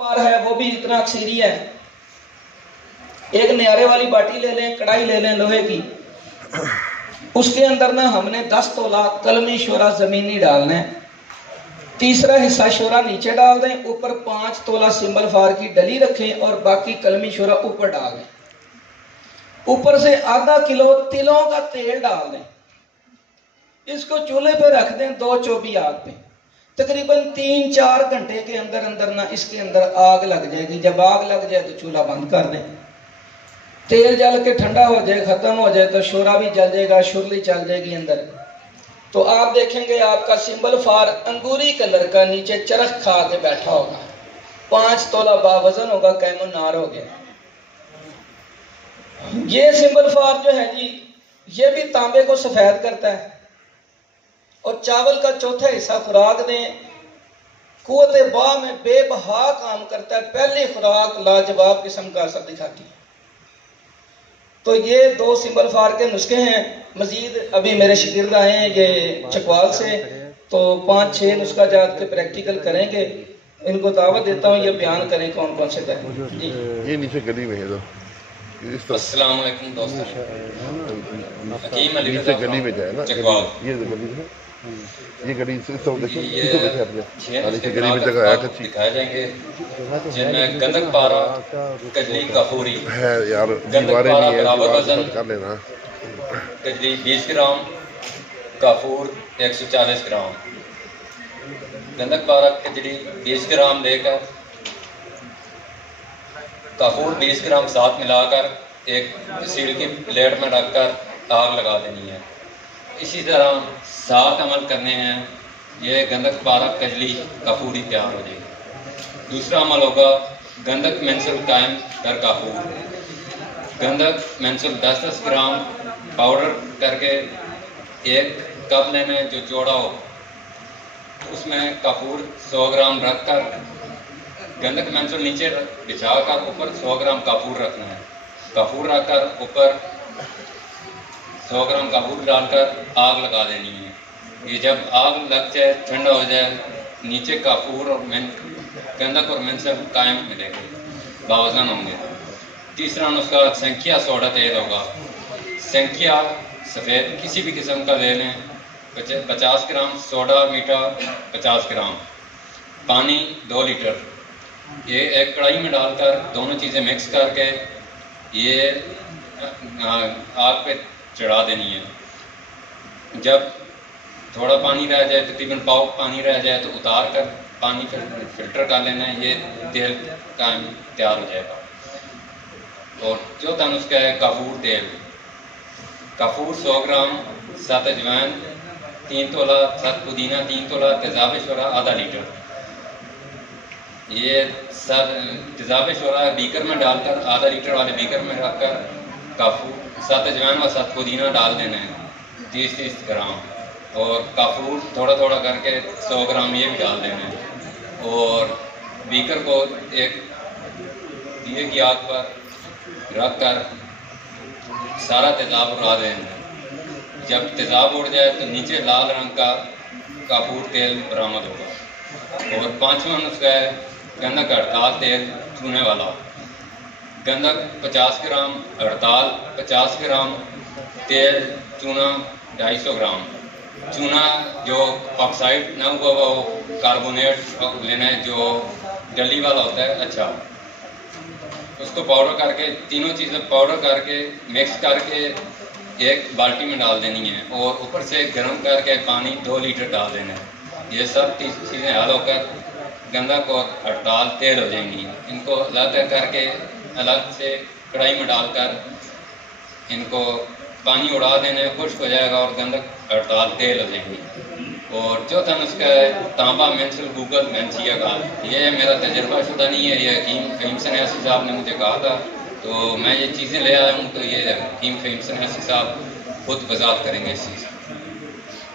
है वो भी इतना अक्सीरी है। एक न्यारे वाली बाटी ले लें, कढ़ाई ले लें लोहे की, उसके अंदर ना हमने 10 तोला कलमी शोरा जमीनी डालना है, तीसरा हिस्सा शोरा नीचे डाल दें, ऊपर 5 तोला सिंबल फार की डली रखें और बाकी कलमी शोरा ऊपर डाल दें। ऊपर से आधा किलो तिलों का तेल डाल दें, इसको चूल्हे पे रख दें 2 चौबी आग पे। तकरीबन 3-4 घंटे के अंदर अंदर ना इसके अंदर आग लग जाएगी। जब आग लग जाए तो चूल्हा बंद कर दें। तेल जल के ठंडा हो जाए, खत्म हो जाए तो शोरा भी जल जाएगा, शुरली चल जाएगी अंदर। तो आप देखेंगे आपका सिंबल फार अंगूरी कलर का नीचे चरख खा के बैठा होगा, 5 तोला बावजन होगा, कैमो नार हो गया। ये सिंबल फार जो है जी, ये भी तांबे को सफेद करता है और चावल का चौथा हिस्सा खुराक दें, कुव्वते बा में बेबहा काम करता है। पहली खुराक लाजवाब किस्म का असर दिखाती है। तो ये 2 सिंबल फार के नुस्खे हैं। मजीद अभी मेरे शागिर्द आए हैं ये चकवाल से, तो 5-6 नुस्खा जात के प्रैक्टिकल करेंगे। इनको दावत देता हूँ ये बयान करें कौन कौन से करें। ये नीचे गली में है तो अस्सलाम वालेकुम दोस्तों, हकीम अली नीचे गली में जाए ना, चकवाल ये गली है, ये गली से तो देखो ये नीचे गली में जगह है कच्ची दिखाए जाएंगे जिनमें गंधक पारा, कजली, काफूरी है यार, दीवारें नहीं है, दीवार कर लेना। कजली 20 ग्राम, काफूर 140 ग्राम, गंधक पारा कजली 20 ग्राम लेकर काफूर 20 ग्राम साथ मिलाकर एक स्टील की प्लेट में रखकर आग लगा देनी है। इसी तरह 7 अमल करने हैं, ये गंधक पारा कजली काफूरी तैयार हो जाएगी। दूसरा अमल होगा गंधक मेंसल कायम कर काफूर। गंधक मेंसल 10-10 ग्राम पाउडर करके एक कप लेना है जो चौड़ा हो, उसमें काफूर 100 ग्राम रखकर गंधक मेंसल नीचे बिछाकर ऊपर 100 ग्राम काफूर रखना है। काफूर रखकर ऊपर 100 ग्राम काफूर डालकर आग लगा देनी है। ये जब आग लग जाए, ठंडा हो जाए, नीचे काफूर और गंधक और मेंसल कायम मिलेंगे, बावजन होंगे। तीसरा नुस्खा संख्या सोडा तेल होगा। संख्या सफ़ेद किसी भी किस्म का ले लें, 50 ग्राम, सोडा मीठा 50 ग्राम, पानी 2 लीटर। ये एक कढ़ाई में डालकर दोनों चीज़ें मिक्स करके ये आग पे चढ़ा देनी है। जब थोड़ा पानी रह जाए, तकरीबन पाव पानी रह जाए, तो उतार कर पानी फिल्टर कर लेना है। ये तेल का तैयार हो जाएगा। और चौथा नुस्खा है काफूर तेल। काफूर 100 ग्राम, 7 अजवाइन, 3 तोला, 7 पुदीना, 3 तोला, तेज़ाब शोरा आधा लीटर। ये सब तेज़ाब शोरा बीकर में डालकर आधा लीटर वाले बीकर में रखकर काफूर 7 अजवाइन व 7 पुदीना डाल देना है, 30-30 ग्राम। और काफूर थोड़ा थोड़ा करके 100 ग्राम ये भी डाल देना है। और बीकर को एक दिए की आग पर रख कर सारा तेज़ाब उड़ा देना है। जब तेज़ाब उड़ जाए तो नीचे लाल रंग का काफूर तेल बरामद होगा। और 5वां नुस्खा है गंधक हड़ताल तेल चूने वाला। गंधक 50 ग्राम, हड़ताल 50 ग्राम, तेल चूना 250 ग्राम। चूना जो ऑक्साइड ना हुआ वो कार्बोनेट लेना है, जो डली वाला होता है, अच्छा, उसको पाउडर करके, तीनों चीज़ें पाउडर करके मिक्स करके एक बाल्टी में डाल देनी है और ऊपर से गर्म करके पानी 2 लीटर डाल देना है। ये सब चीज़ें हल होकर गंधक और हड़ताल तेल हो जाएंगी। इनको अलग करके अलग से कढ़ाई में डालकर इनको पानी उड़ा देना है, खुश्क हो जाएगा और गंधक हड़ताल तेल हो जाएंगी। और चौथा नुस्खा है तांबा मेंसल गूगल मेंसिया का। ये मेरा तजर्बा शुदा नहीं है, ये हकीम सन्यासी साहब ने मुझे कहा था, तो मैं ये चीज़ें ले आया हूँ। तो ये हकीम सन्यासी साहब खुद वजाहत करेंगे इस चीज़।